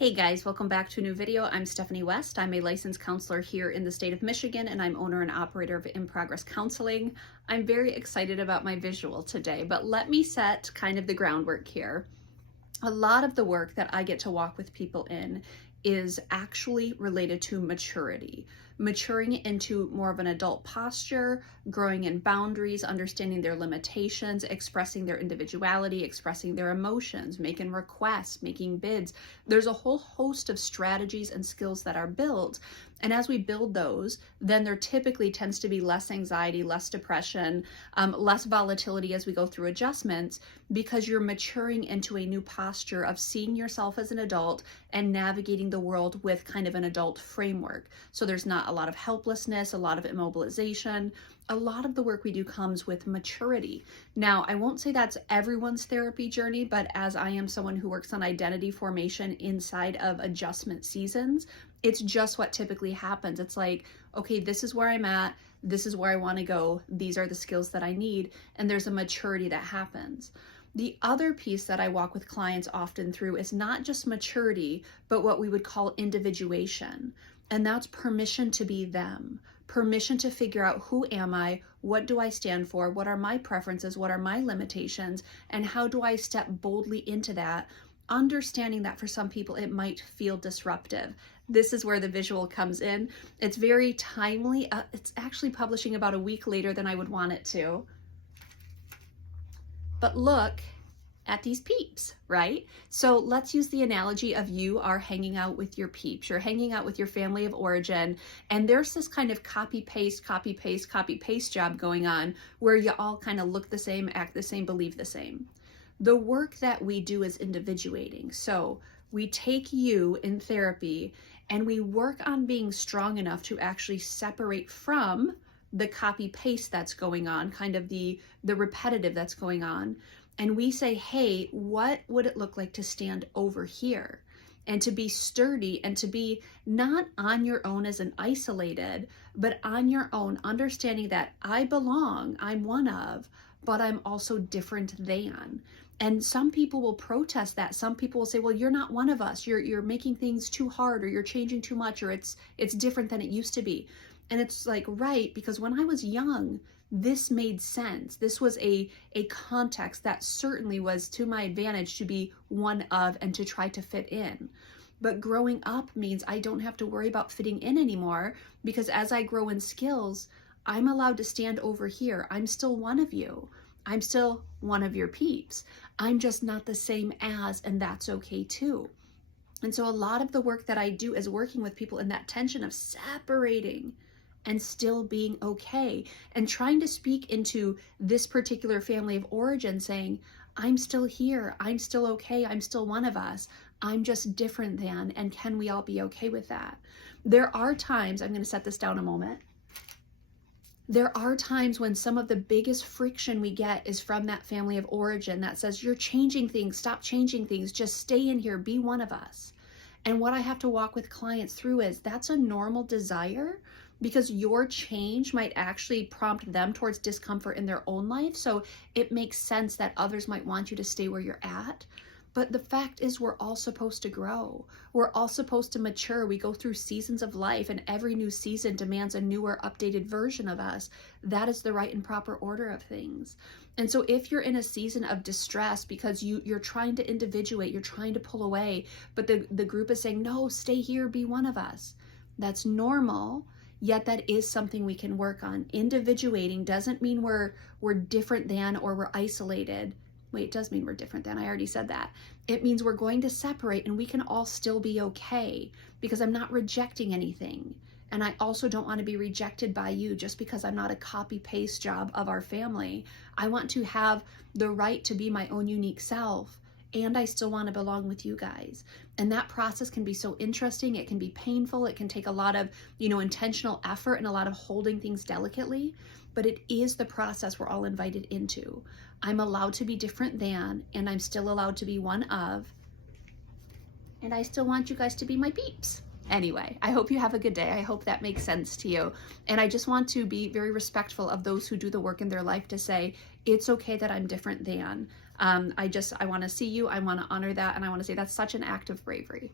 Hey guys, welcome back to a new video. I'm Stephanie West. I'm a licensed counselor here in the state of Michigan, and I'm owner and operator of In Progress Counseling. I'm very excited about my visual today, but let me set kind of the groundwork here. A lot of the work that I get to walk with people in is actually related to maturity. Maturing into more of an adult posture, growing in boundaries, understanding their limitations, expressing their individuality, expressing their emotions, making requests, making bids. There's a whole host of strategies and skills that are built. And as we build those, then there typically tends to be less anxiety, less depression, less volatility as we go through adjustments, because you're maturing into a new posture of seeing yourself as an adult and navigating the world with kind of an adult framework. So there's not a lot of helplessness, a lot of immobilization. A lot of the work we do comes with maturity. Now, I won't say that's everyone's therapy journey, but as I am someone who works on identity formation inside of adjustment seasons, it's just what typically happens. It's like, okay, this is where I'm at. This is where I want to go. These are the skills that I need. And there's a maturity that happens. The other piece that I walk with clients often through is not just maturity, but what we would call individuation. And that's permission to be them, permission to figure out, who am I? What do I stand for? What are my preferences? What are my limitations? And how do I step boldly into that? Understanding that for some people, it might feel disruptive. This is where the visual comes in. It's very timely. It's actually publishing about a week later than I would want it to. But look at these peeps, right? So let's use the analogy of you are hanging out with your peeps. You're hanging out with your family of origin, and there's this kind of copy paste job going on where you all kind of look the same, act the same, believe the same. The work that we do is individuating. So we take you in therapy and we work on being strong enough to actually separate from the copy paste that's going on, kind of the repetitive that's going on. And we say, hey, what would it look like to stand over here and to be sturdy and to be not on your own as an isolated, but on your own, understanding that I belong, I'm one of, but I'm also different than. And some people will protest that. Some people will say, well, you're not one of us. You're making things too hard, or you're changing too much, or it's different than it used to be. And it's like, right, because when I was young, this made sense. This was a context that certainly was to my advantage to be one of and to try to fit in. But growing up means I don't have to worry about fitting in anymore, because as I grow in skills, I'm allowed to stand over here. I'm still one of you. I'm still one of your peeps. I'm just not the same as, and that's okay too. And so a lot of the work that I do is working with people in that tension of separating and still being okay, and trying to speak into this particular family of origin, saying, I'm still here, I'm still okay, I'm still one of us, I'm just different than, and can we all be okay with that? There are times, I'm going to set this down a moment, there are times when some of the biggest friction we get is from that family of origin that says, you're changing things, stop changing things, just stay in here, be one of us. And what I have to walk with clients through is that's a normal desire, because your change might actually prompt them towards discomfort in their own life. So it makes sense that others might want you to stay where you're at. But the fact is, we're all supposed to grow. We're all supposed to mature. We go through seasons of life, and every new season demands a newer, updated version of us. That is the right and proper order of things. And so if you're in a season of distress because you're trying to individuate, you're trying to pull away, but the group is saying, no, stay here, be one of us. That's normal. Yet that is something we can work on. Individuating doesn't mean we're different than, or we're isolated. Wait, it does mean we're different than. I already said that. It means we're going to separate, and we can all still be okay, because I'm not rejecting anything. And I also don't want to be rejected by you just because I'm not a copy-paste job of our family. I want to have the right to be my own unique self, and I still want to belong with you guys. And that process can be so interesting. It can be painful. It can take a lot of, intentional effort and a lot of holding things delicately, but it is the process we're all invited into. I'm allowed to be different than, and I'm still allowed to be one of, and I still want you guys to be my peeps. Anyway, I hope you have a good day. I hope that makes sense to you. And I just want to be very respectful of those who do the work in their life to say, it's okay that I'm different than. I want to see you, I want to honor that, and I want to say that's such an act of bravery.